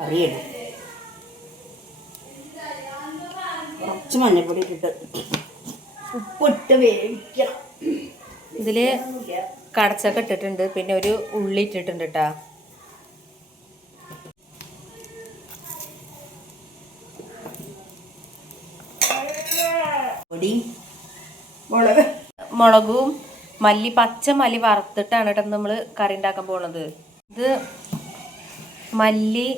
കറിയിടും കുറച്ച് മഞ്ഞപ്പൊടി ഇട്ടിട്ട് ഉപ്പിട്ട് വേവിക്കണം. ഇതിൽ കടച്ചൊക്കെ ഇട്ടിട്ടുണ്ട്. പിന്നെ ഒരു ഉള്ളി ഇട്ടിട്ടുണ്ട് കേട്ടാ പൊടി മുളക്. മുളകും മല്ലി പച്ച മല്ലി വറുത്തിട്ടാണ് കേട്ടോ നമ്മൾ കറി ഉണ്ടാക്കാൻ പോണത്. ഇത് മല്ലി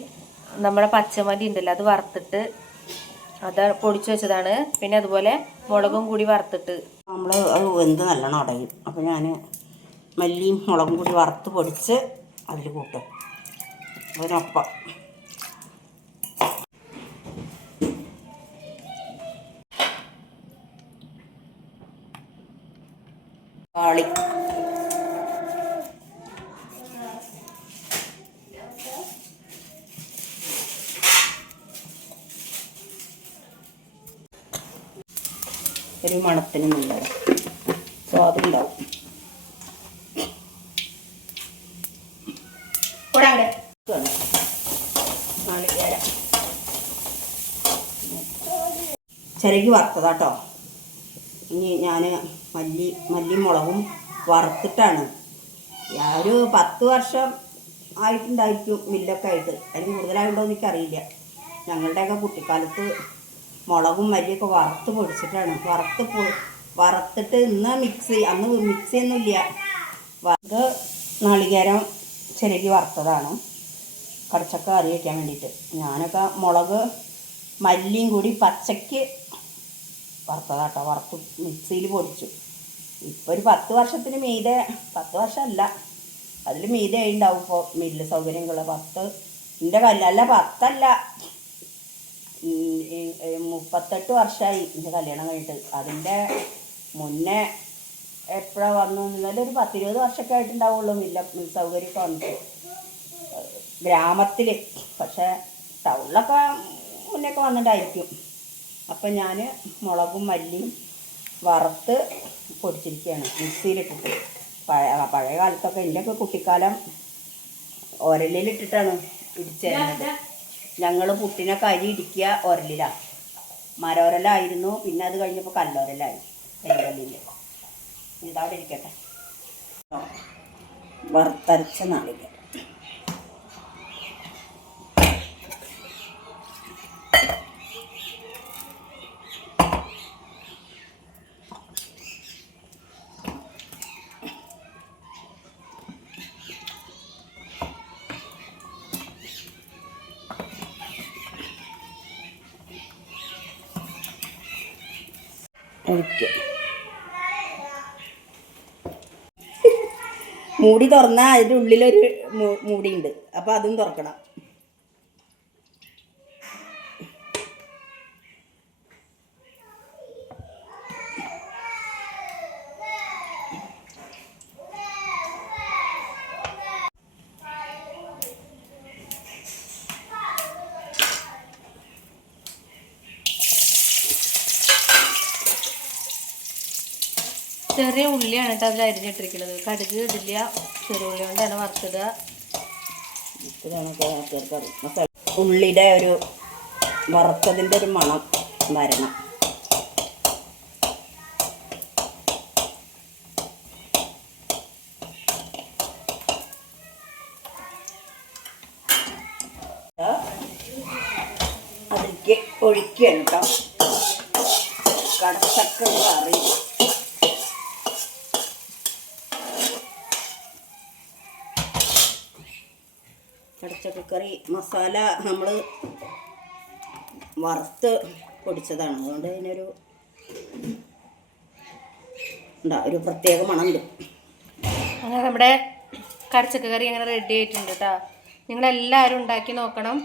നമ്മുടെ പച്ചമല്ലി ഉണ്ടല്ലോ അത് വറുത്തിട്ട് അത് പൊടിച്ചു വെച്ചതാണ്. പിന്നെ അതുപോലെ മുളകും കൂടി വറുത്തിട്ട്. നമ്മൾ അത് വെന്ത് നല്ലോണം അടയും. അപ്പോൾ ഞാൻ മല്ലിയും മുളകും കൂടി വറുത്ത് പൊടിച്ച് അതിൽ കൂട്ടും. അതിനൊപ്പം. കാളി. ഒരു മണത്തിന് നല്ലത് സ്വാദുണ്ടാവും ചിരകി വറുത്തതാട്ടോ ഇനി ഞാൻ മല്ലി മല്ലി മുളകും വറുത്തിട്ടാണ്. ഒരു പത്ത് വർഷം ആയിട്ടുണ്ടായിരിക്കും മില്ലൊക്കെ ആയിട്ട്. അതിന് കൂടുതലായിട്ടുണ്ടോ എന്ന് എനിക്കറിയില്ല. ഞങ്ങളുടെയൊക്കെ കുട്ടിക്കാലത്ത് മുളകും മല്ലിയൊക്കെ വറുത്ത് പൊടിച്ചിട്ടാണ്. വറുത്ത് പൊ വറുത്തിട്ട് ഇന്ന് മിക്സി അന്ന് മിക്സ് ചെയ്യുന്നില്ല. ഇത് നാളികേരം ചിരകി വറുത്തതാണ്. കടച്ചക്ക കറി വയ്ക്കാൻ വേണ്ടിയിട്ട്. ഞാനൊക്കെ മുളക് മല്ലിയും കൂടി പച്ചയ്ക്ക് വറുത്തതാട്ടോ. വറുത്ത് മിക്സിയിൽ പൊടിച്ചു. ഇപ്പോൾ ഒരു പത്ത് വർഷത്തിന് മീതെ പത്ത് വർഷമല്ല. അതിൽ മീതെ ഉണ്ടാവും ഇപ്പോൾ മില്ല് സൗകര്യങ്ങൾ പത്ത് എന്റെ കല്ലല്ല പത്തല്ല. മുപ്പത്തെട്ട് വർഷമായി എന്റെ കല്യാണം കഴിഞ്ഞിട്ട്. അതിന്റെ മുന്നേ എപ്പോഴാണ് വന്നു? എന്നാൽ ഒരു പത്തിരുപത് വർഷമൊക്കെ ആയിട്ടുണ്ടാവുള്ളൂ മില്ല സൗകര്യമൊക്കെ വന്നിട്ട്. ഗ്രാമത്തിൽ. പക്ഷേ ടൗണിലൊക്കെ മുന്നൊക്കെ വന്നിട്ടായിരിക്കും. അപ്പം ഞാൻ മുളകും മല്ലിയും വറുത്ത് പൊടിച്ചിരിക്കുകയാണ്. മിക്സിയിലിട്ടിട്ട്. പഴയ പഴയ കാലത്തൊക്കെ എന്റെയൊക്കെ കുട്ടിക്കാലം ഒരലിലിട്ടിട്ടാണ് ഇടിച്ചിരുന്നത് ഞങ്ങൾ പുട്ടിനെ കരി ഇടിക്കുക ഒരലിലാണ് മരോരലായിരുന്നു പിന്നെ അത് കഴിഞ്ഞപ്പോൾ കല്ലോരലായി കരിവല്ലിൽ ഇതവിടെ ഇരിക്കട്ടെ. വറുത്തരച്ച നാളികേരം. ഒഴിക്കുക മൂടി തുറന്നാൽ അതിന്റെ ഉള്ളിലൊരു മൂടിയുണ്ട്. അപ്പോൾ അതും തുറക്കണം. ചെറിയ ഉള്ളിയാണ് കേട്ടോ അതിൽ അരിഞ്ഞിട്ടിരിക്കുന്നത്. കടുക് ഇടില്ല ചെറിയ ഉള്ളി കൊണ്ടാണ് ചേർക്കാറ് മസാല ഉള്ളിയുടെ ഒരു വറുത്തതിന്റെ ഒരു മണം വരണം. അതിലേക്ക് ഒഴിക്കുകയാണ് കേട്ടോ. കടച്ചക്ക കറി. കടച്ചക്കറി മസാല നമ്മൾ വറുത്ത് പൊടിച്ചതാണ്. അതുകൊണ്ട് അതിനൊരു ഉണ്ടാ ഒരു പ്രത്യേക മണമുണ്ട് അങ്ങനെ നമ്മുടെ കടച്ചക്ക കറി അങ്ങനെ റെഡി ആയിട്ടുണ്ട് കേട്ടോ നിങ്ങളെല്ലാവരും ഉണ്ടാക്കി നോക്കണം.